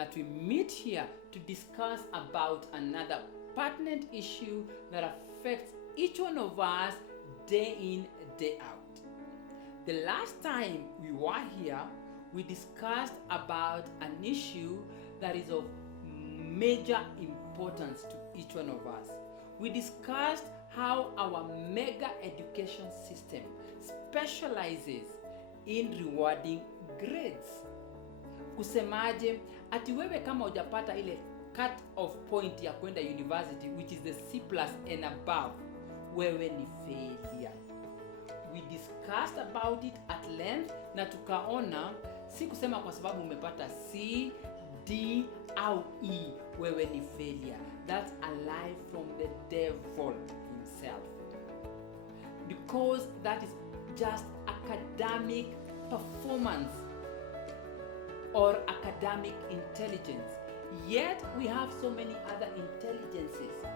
that we meet here to discuss about another pertinent issue that affects each one of us day in, day out. The last time we were here, we discussed about an issue that is of major importance to each one of us. We discussed how our mega education system specializes in rewarding grades. Kusemaje, ati wewe kama hujapata ile cut off point ya kwenda university, which is the C+ and above, wewe ni failure. We discussed about it at length na tukaona si kusema kwa sababu umepata C, D au E wewe ni failure. That's a lie from the devil himself. Because that is just academic performance or academic intelligence. Yet we have so many other intelligences.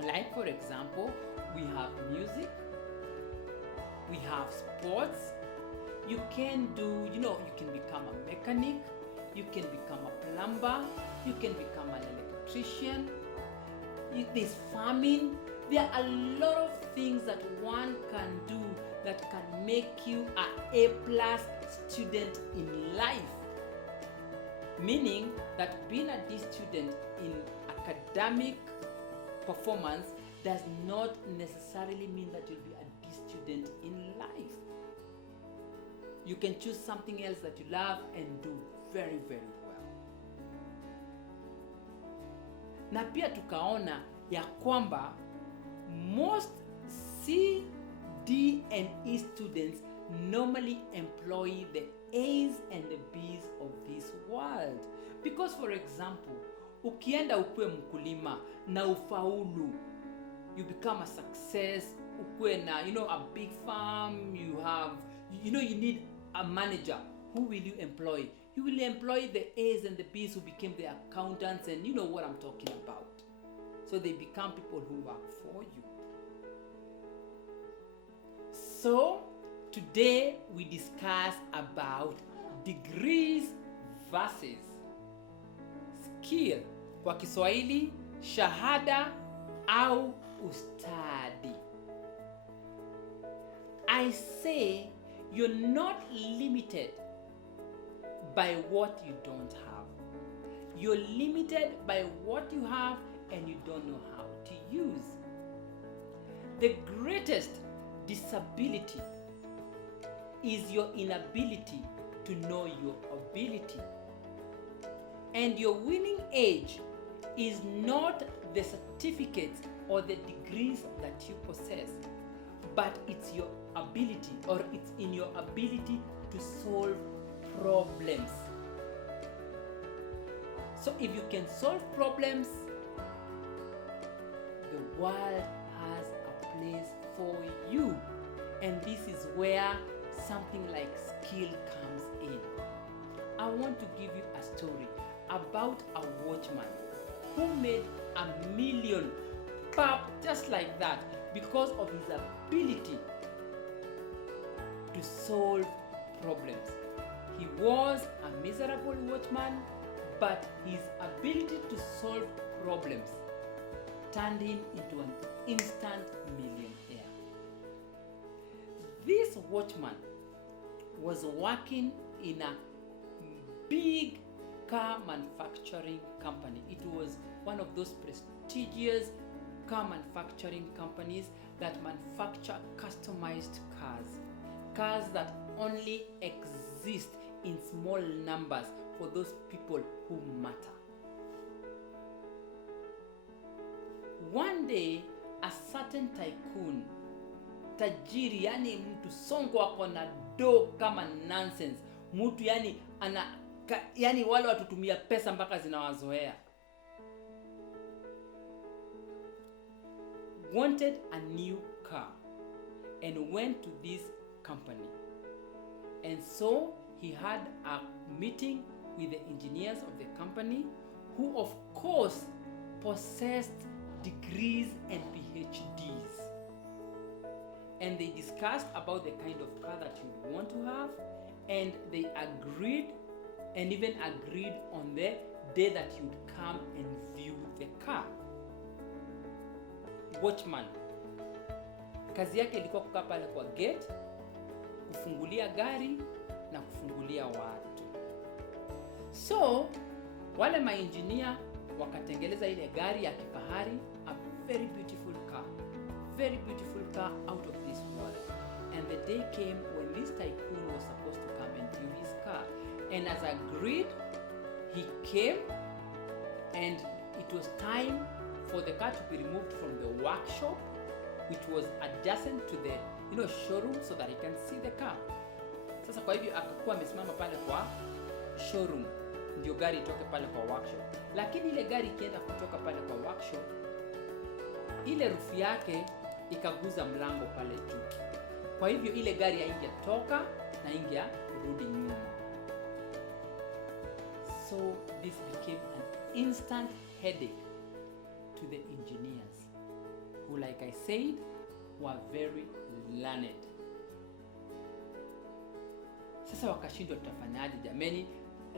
Like for example, we have music, we have sports. You can do, you can become a mechanic, you can become a plumber, you can become an electrician. There's farming. There are a lot of things that one can do that can make you an A+ student in life. Meaning that being a D student in academic performance does not necessarily mean that you'll be a D student in life. You can choose something else that you love and do very, very well. Na pia tukaona ya kwamba most C, D and E students normally employ the A's and the B's of this world. Because for example, ukienda ukue mkulima na ufaulu, you become a success, ukue na, a big farm, you have, you need a manager. Who will you employ? You will employ the A's and the B's who became the accountants, and you know what I'm talking about. So they become people who work for you. So today we discuss about degrees versus skill. Kwa Kiswahili, shahada au ustadi. I say you're not limited by what you don't have. You're limited by what you have and you don't know how to use. The greatest disability is your inability to know your ability. And your winning age is not the certificates or the degrees that you possess, but it's your ability, or it's in your ability to solve problems. So if you can solve problems, the world has a place for you. And this is where something like skill comes in. I want to give you a story about a watchman who made $1 million just like that because of his ability to solve problems. He was a miserable watchman, but his ability to solve problems turned him into an instant millionaire. This watchman was working in a big car manufacturing company. It was one of those prestigious car manufacturing companies that manufacture customized cars that only exist in small numbers for those people who matter. One day, a certain tycoon, tajiri, yani mtu songo wako na do kama nonsense, mtu yani wale watutumia pesa mpaka zinawazoea, wanted a new car and went to this company. And so he had a meeting with the engineers of the company, who of course possessed degrees and PhDs. And they discussed about the kind of car that you want to have, and they agreed and even agreed on the day that he would come and view the car. Watchman kazi yake ilikuwa kukaa pale kwa gate, kufungulia gari na kufungulia watu. So wale maengineer wakatengeleza ile gari ya kifahari, a very beautiful car out of this world. And the day came when this tycoon was supposed to come and view his car, and as agreed, he came, and it was time for the car to be removed from the workshop, which was adjacent to the showroom, so that he can see the car. Sasa kwa hivyo akakuwa amesimama pale kwa showroom ndio gari itoke pale kwa workshop. Lakini ile gari ikienda kutoka pale kwa workshop, ile rufu yake ikaguza mlango pale juu. Kwa hivyo ile gari haingetoka na ingerudi nyuma. So this became an instant headache to the engineers, who, like I said, were very learned. Sasa wakashindwa tutafanyaje jameni?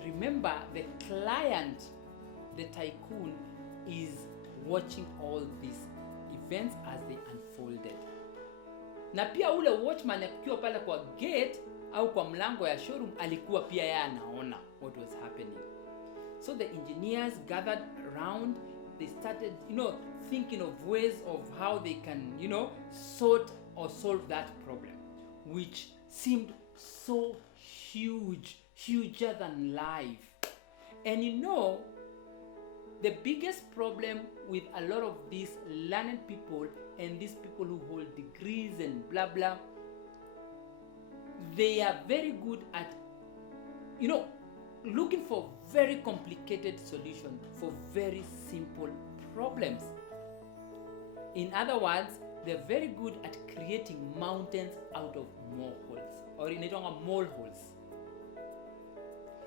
Remember, the client, the tycoon, is watching all these events as they unfolded. Na pia ule watchman akiwa pale kwa gate au kwa mlango ya showroom alikuwa pia yeye anaona what was happening. So the engineers gathered around, they started, thinking of ways of how they can, sort or solve that problem, which seemed so huge, huger than life. And the biggest problem with a lot of these learned people and these people who hold degrees and blah blah, they are very good at, looking for very complicated solutions for very simple problems. In other words, they're very good at creating mountains out of moleholes, or inaitwa moleholes.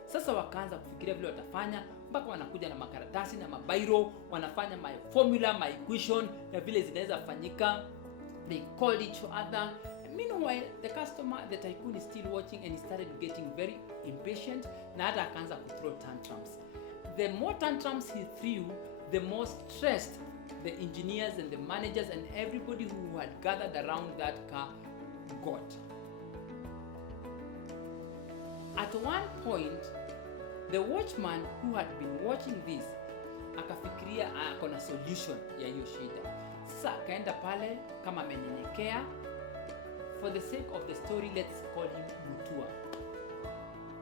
Sasa wakaanza kufikiria vile watafanya, mpaka wanakuja na makaratasi na mabairo, wanafanya my formula, my equation, na vile zinaweza fanyika. They called each other. Meanwhile, the customer, the tycoon, is still watching, and he started getting very impatient, na hata akaanza kuthrow tantrums. The more tantrums he threw, the more stressed the engineers and the managers and everybody who had gathered around that car got. At one point, the watchman who had been watching this akafikiria akona solution ya hiyo shida. Sasa akaenda pale kama amenyenyekea. For the sake of the story, let's call him Mutua.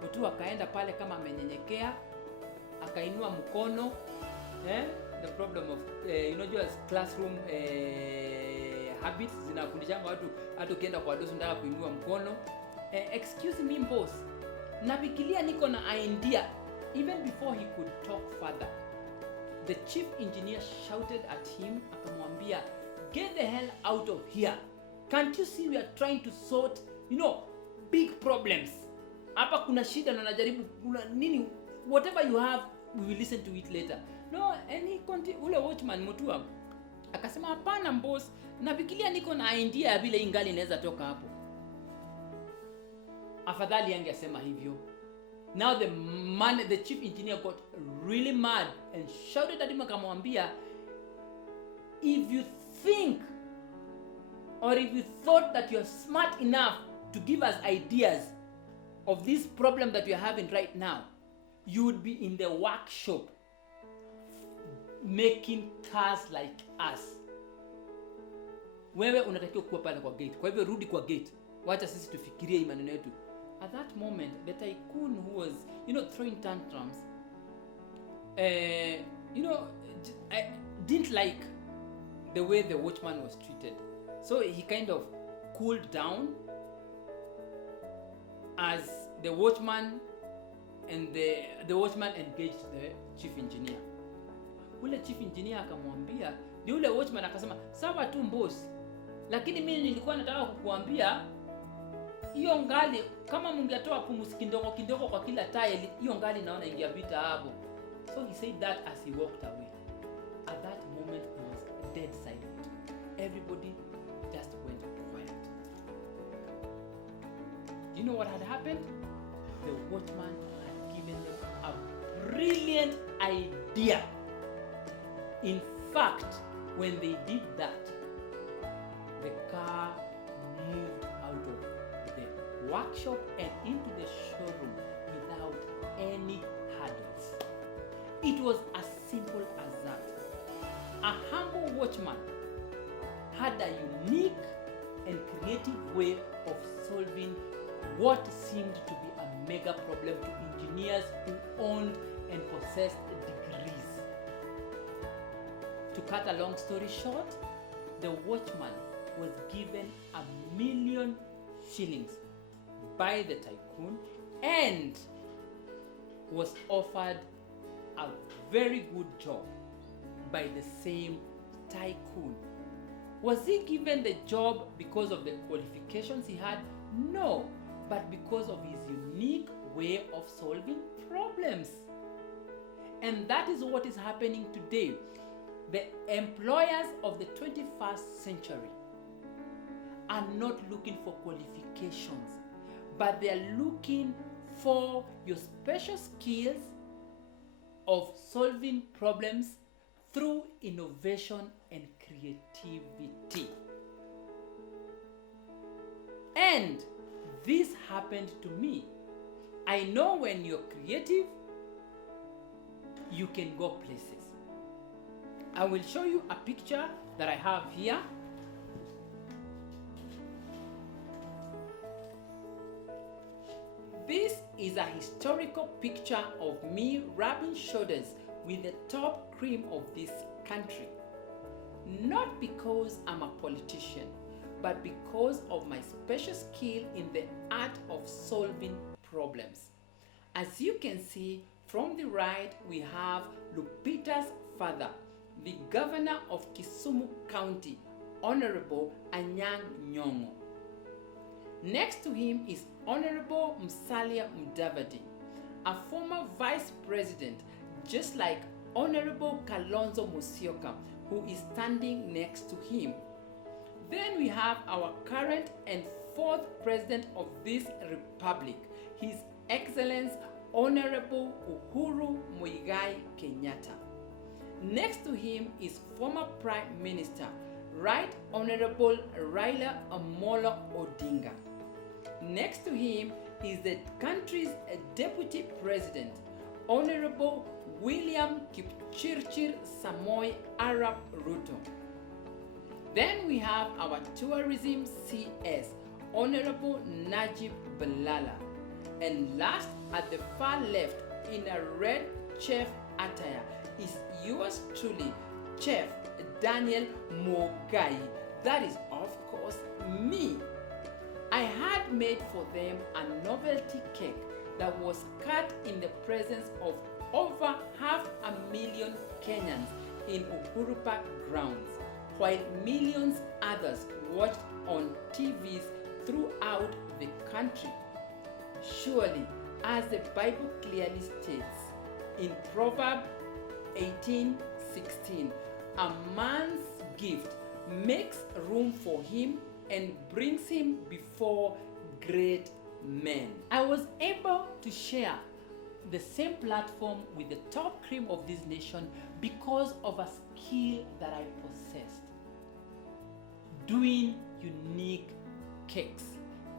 Mutua akaenda pale kama amenyenyekea, akainua mkono. The problem of classroom habits zinafundishanga watu hata ukienda kwa dosi ndaka kuinua mkono. Excuse me boss, nafikiria niko na idea. Even before he could talk further, the chief engineer shouted at him, akamwambia, get the hell out of here. Can't you see we are trying to sort, big problems? Hapa kuna shida na najaribu kuna nini, whatever you have, we will listen to it later. No, and he continued, ule watchman Mutua akasema, hapana boss, nafikiria niko na idea ya vile ingali inaweza toka hapo. Afadhali angesema hivyo. Now the chief engineer got really mad and shouted at him, akamwambia, if you think or if you thought that you are smart enough to give us ideas of this problem that we are having right now, you would be in the workshop making cars like us. Wewe unatakiwa kuwa pale kwa gate. Kwa hivyo rudi kwa gate. Wacha sisi tufikirie maneno yetu. At that moment, the tycoon who was, throwing tantrums, didn't like the way the watchman was treated. So he kind of cooled down as the watchman and the watchman engaged the chief engineer. Ule chief engineer akamwambia, ni ule watchman akasema, sawa tu boss, lakini mimi nilikuwa nataka kukuambia hiyo ngali kama mungetoa pumzi kidogo kwa kila tile, hiyo ngali naona ingepita hapo. So he said that as he walked away. At that moment he was dead silent. Everybody just went quiet. You know what had happened? The watchman had given given them a brilliant idea. In fact, when they did that, the car moved out of the workshop and into the showroom without any hurdles. It was as simple as that. A humble watchman had a unique and creative way of solving what seemed to be a mega problem to engineers who owned and possessed degrees. To cut a long story short, the watchman was given $1 million by the tycoon and was offered a very good job by the same tycoon. Was he given the job because of the qualifications he had? No, but because of his unique way of solving problems. And that is what is happening today. The employers of the 21st century are not looking for qualifications, but they are looking for your special skills of solving problems through innovation and creativity. And this happened to me. I know when you're creative, you can go places. I will show you a picture that I have here. This is a historical picture of me rubbing shoulders with the top cream of this country. Not because I'm a politician, but because of my special skill in the art of solving problems. As you can see, from the right we have Lupita's father, the governor of Kisumu County, Honorable Anyang' Nyong'o. Next to him is Honorable Musalia Mudavadi, a former vice president, just like Honorable Kalonzo Musyoka, who is standing next to him. Then we have our current and fourth president of this republic, His Excellence Honorable Uhuru Muigai Kenyatta. Next to him is former Prime Minister, Right Honorable Raila Amolo Odinga. Next to him is the country's Deputy President, Honorable William Kipchirchir Samoei Arap Ruto. Then we have our tourism CS, Honorable Najib Balala. And last, at the far left, in a red chef attire, is yours truly, Chef Daniel Mogai. That is, of course, me. I had made for them a novelty cake that was cut in the presence of over 500,000 Kenyans in Uhuru Park grounds, while millions others watched on TVs throughout the country. Surely, as the Bible clearly states in Proverbs 18:16, a man's gift makes room for him and brings him before great men. I was able to share the same platform with the top cream of this nation because of a skill that I possessed, doing unique cakes.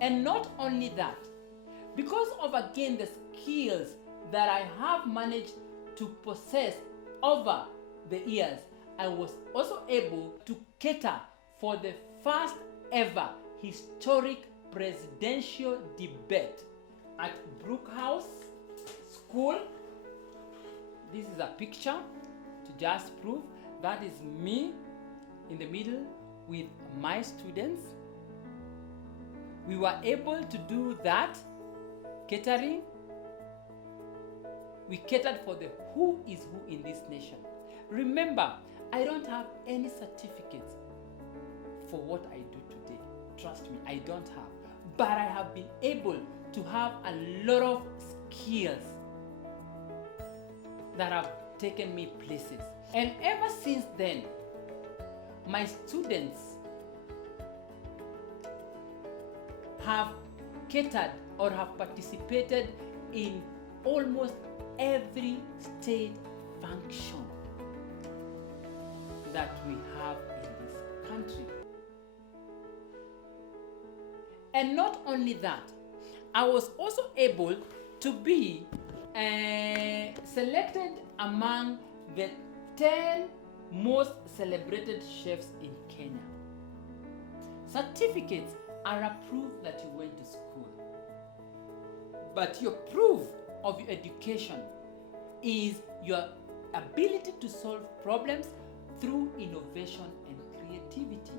And not only that, because of again the skills that I have managed to possess over the years, I was also able to cater for the first ever historic presidential debate at Brook House School. This is a picture to just prove that is me in the middle with my students. We were able to do that catering. We catered for the who is who in this nation. Remember, I don't have any certificates for what I do today. Trust me, I don't have. But I have been able to have a lot of skills that have taken me places. And ever since then, my students have catered or have participated in almost every state function that we have in this country. And not only that, I was also able to be selected among the 10 most celebrated chefs in Kenya. Certificates are a proof that you went to school. But your proof of your education is your ability to solve problems through innovation and creativity.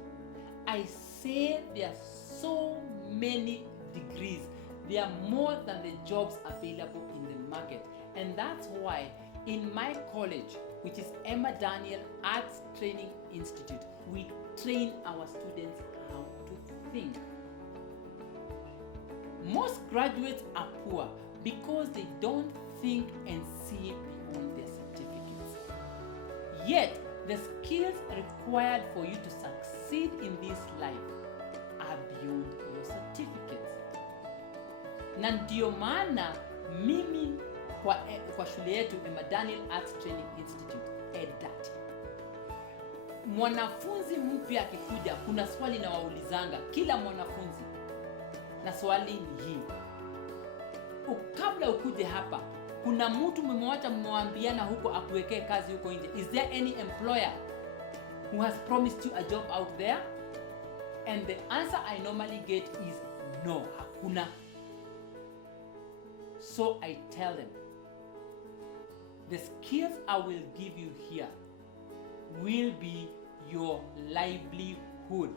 I say there are so many degrees. There are more than the jobs available in the market. And that's why in my college, which is Emma Daniel Arts Training Institute, we train our students how to think. Most graduates are poor because they don't think and see beyond their certificates. Yet, the skills required for you to succeed in this life are beyond your certificates. Na ndio maana mimi kwa shule yetu Emma Daniel Arts Training Institute, EDAT, mwanafunzi mpya akikuja, kuna swali na waulizanga kila mwanafunzi, na swali ni hii: kabla ukuje hapa, kuna mtu mmemwacha mmewambiana huko akuwekee kazi huko nje? Is there any employer who has promised you a job out there? And the answer I normally get is no, hakuna. So I tell them, the skills I will give you here will be your livelihood.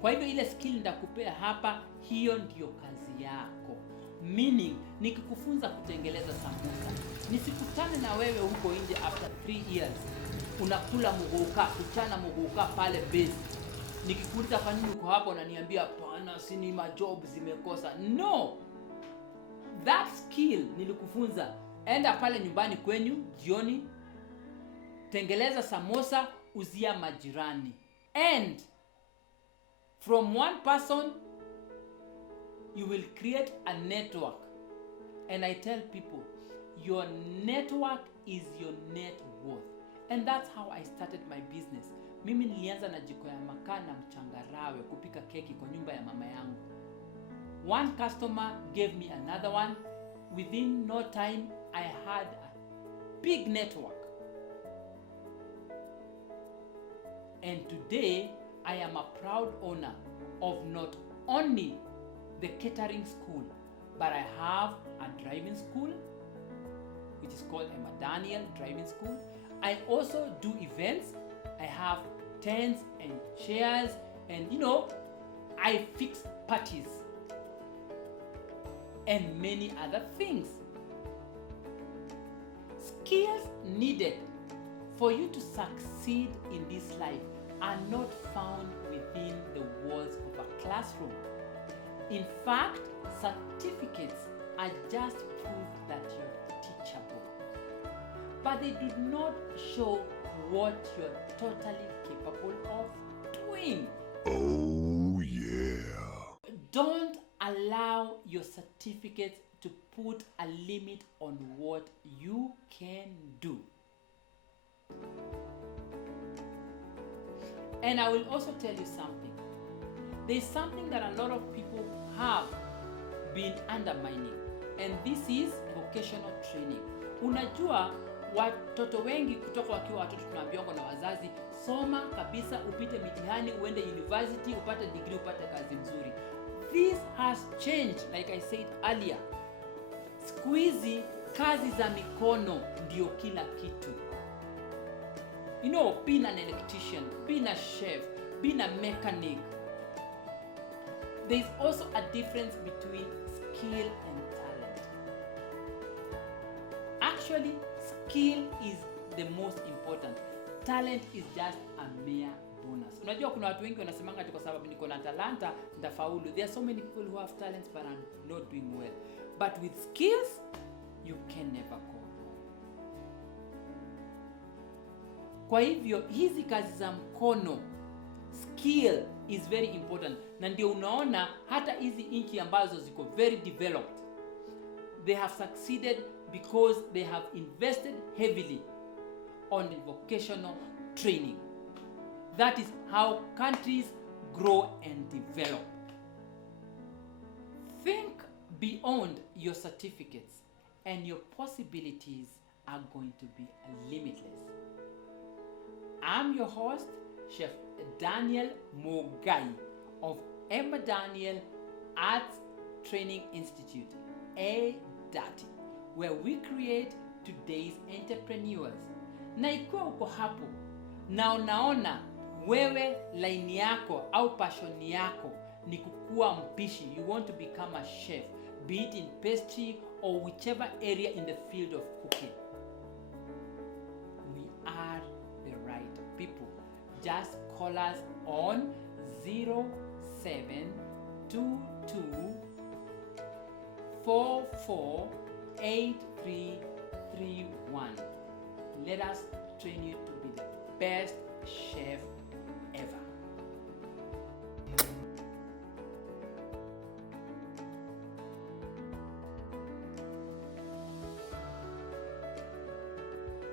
Kwa hivyo ile skill ndakupea hapa, hiyo ndiyo kazi yako. Meaning, nikikufunza kutengeleza sambusa, nisikutane na wewe huko nje after 3 years unakula muguka, kuchana muguka pale base. Nikikuuliza kwa nini uko hapo, unaniambia hapana, sini majob zimekosa. No! That skill nilikufunza, enda pale nyumbani kwenyu jioni, tengeleza samosa, uzia majirani. And from one person, you will create a network. And I tell people, your network is your net worth. And that's how I started my business. Mimi nilianza na jiko ya makaa na mchangarawe kupika keki kwa nyumba ya mama yangu. One customer gave me another one. Within no time, I had a big network. And today, I am a proud owner of not only the catering school, but I have a driving school, which is called Emma Daniel Driving School. I also do events. I have tents and chairs, and I fix parties and many other things. Skills needed for you to succeed in this life are not found within the walls of a classroom. In fact, certificates are just proof that you're teachable. But they do not show what you're totally capable of doing. Oh yeah. Don't allow your certificates to put a limit on what you can do. And I will also tell you something. There's something that a lot of people have been undermining, and this is vocational training. Unajua, watoto wengi kutoka wakiwa watoto tunaambiwa na wazazi, soma kabisa, upite mitihani, uende university, upate degree, upate kazi nzuri. This has changed, like I said earlier. Siku hizi kazi za mikono ndio kila kitu. Being an electrician, being a chef, being a mechanic. There's also a difference between skill and talent. Actually, skill is the most important. Talent is just a mere bonus. Unajua kuna watu wengi wanasemanga ati kwa sababu niko na talanta ndafaulu. There are so many people who have talents but are not doing well. But with skills, you can never go wrong. Kwa hivyo, hizi kazi za mkono, skill is very important. Na ndio unaona hata hizi nchi ambazo ziko very developed, they have succeeded because they have invested heavily on the vocational training. That is how countries grow and develop. Think beyond your certificates, and your possibilities are going to be limitless. I'm your host, Chef Daniel Mogai of Emma Daniel Arts Training Institute, ADATI, where we create today's entrepreneurs. Na ikiwa uko hapo na unaona wewe line yako au passion yako ni kukuwa mpishi, you want to become a chef, be it in pastry or whichever area in the field of cooking, we are the right people. Just call us on 0722 448331. Let us train you to be the best chef